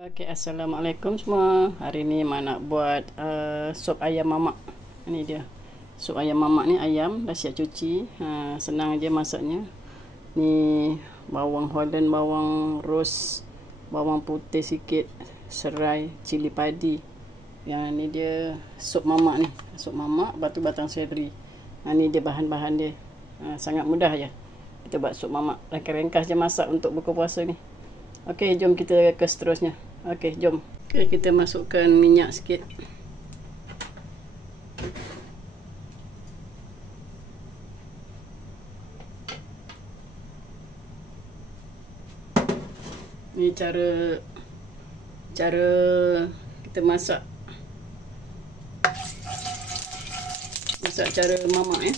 Okay, assalamualaikum semua. Hari ni Mak nak buat sup ayam mamak. Ini dia. Sup ayam mamak ni ayam dah siap cuci. Senang je masaknya. Ni bawang Holland, bawang ros, bawang putih sikit, serai, cili padi. Yang ni dia sup mamak ni. Sup mamak batu batang seledri. Ni dia bahan-bahan dia. Sangat mudah je. Kita buat sup mamak. Ringkas je masak untuk buka puasa ni. Okey, jom kita ke seterusnya. Okey, jom. Okey, kita masukkan minyak sikit. Ni cara kita masak. Masak cara mamak ya.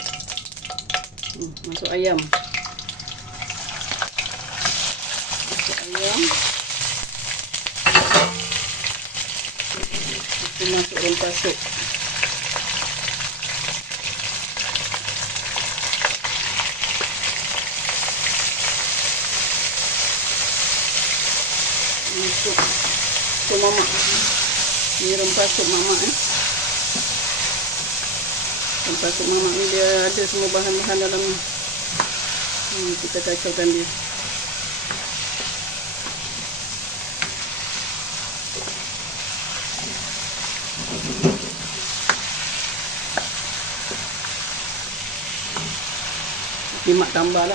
Masuk ayam. Kita masuk rempah sup. Ini sup mamak. Ini rempah sup mamak Rempah sup mamak ni dia ada semua bahan-bahan dalam ni. Kita kacaukan dia. Mak tambahkan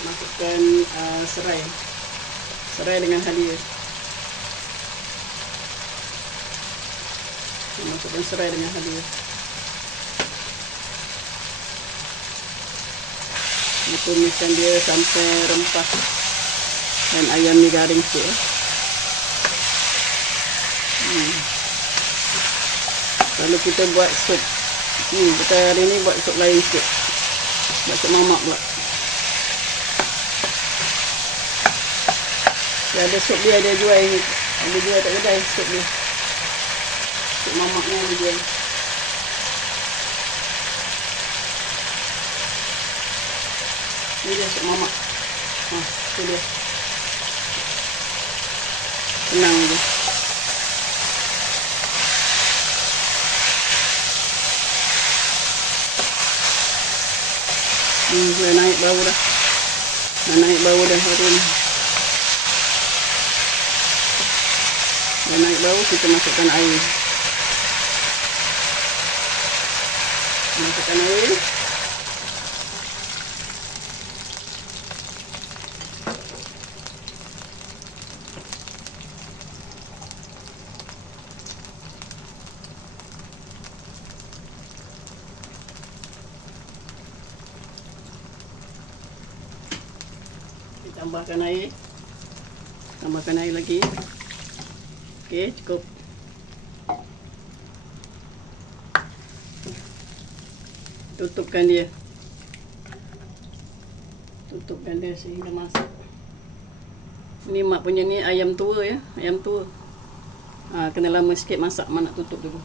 masukkan serai dengan halia. Masukkan serai dengan halia. Tumiskan dia sampai rempah dan ayam ni garing sikit. Lalu kita buat sup. Kita hari ni buat sup lain sikit. Buat sup mamak pula. Dia ada sup dia, ada jual. Ada jual tak kedai sup dia. Sup mamak ni ada jual. Ni dia sup mamak. Tu dia. Senang je. Dah naik bau dah. Hari ni. Dah naik bau, kita masukkan air. Masukkan air. Tambahkan air lagi. Okey, cukup. Tutupkan dia sehingga masak. Ni mak punya ni ayam tua ya, ayam tua. Kena lama sikit masak, mak nak tutup dulu.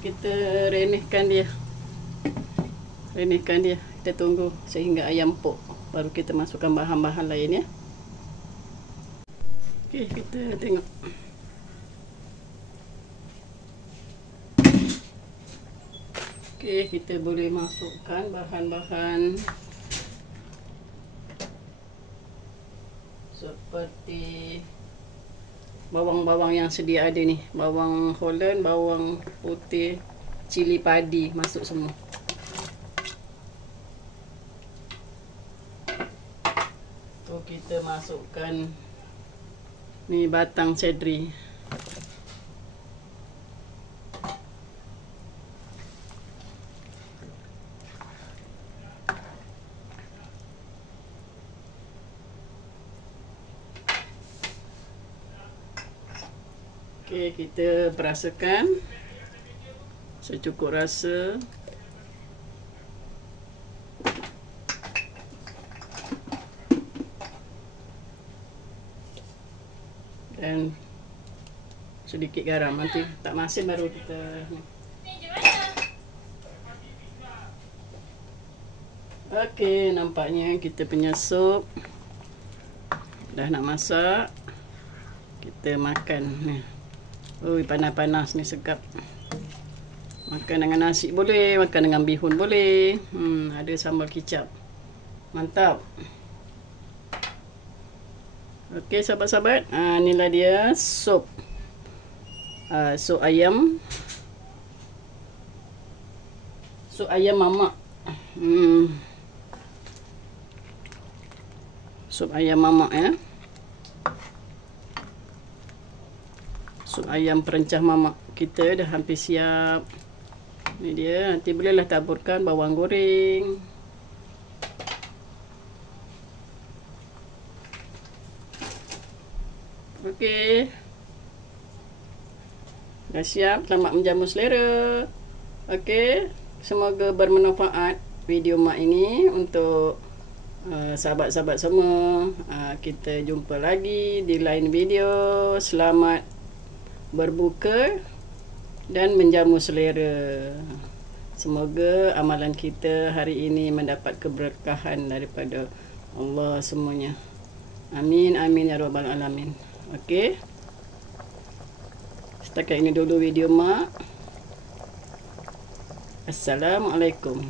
Kita renehkan dia. Kita tunggu sehingga ayam empuk. Baru kita masukkan bahan-bahan lain ya. Okey, kita tengok. Okey, kita boleh masukkan bahan-bahan seperti bawang-bawang yang sedia ada ni. Bawang Holland, bawang putih, cili padi, masuk semua. Tu kita masukkan ni batang seledri. Okey, kita perasakan secukup rasa. Dan sedikit garam. Nanti tak masin baru kita ni. Okey, nampaknya kita punya sup dah nak masak. Kita makan ni. Ui, panas-panas ni, sedap. Makan dengan nasi boleh, makan dengan bihun boleh. Ada sambal kicap. Mantap. Okey, sahabat-sahabat. Inilah dia sup. Sup ayam. Sup ayam mamak. Sup ayam mamak ya. Sup ayam perencah mamak kita dah hampir siap. Ni dia, nanti bolehlah taburkan bawang goreng. Okey. Dah siap, selamat menjamu selera. Okey, semoga bermanfaat video mak ini untuk sahabat-sahabat semua. Kita jumpa lagi di lain video. Selamat berbuka dan menjamu selera. Semoga amalan kita hari ini mendapat keberkahan daripada Allah semuanya. Amin, amin ya rabbal alamin. Okey, setakat ini dulu video mak. Assalamualaikum.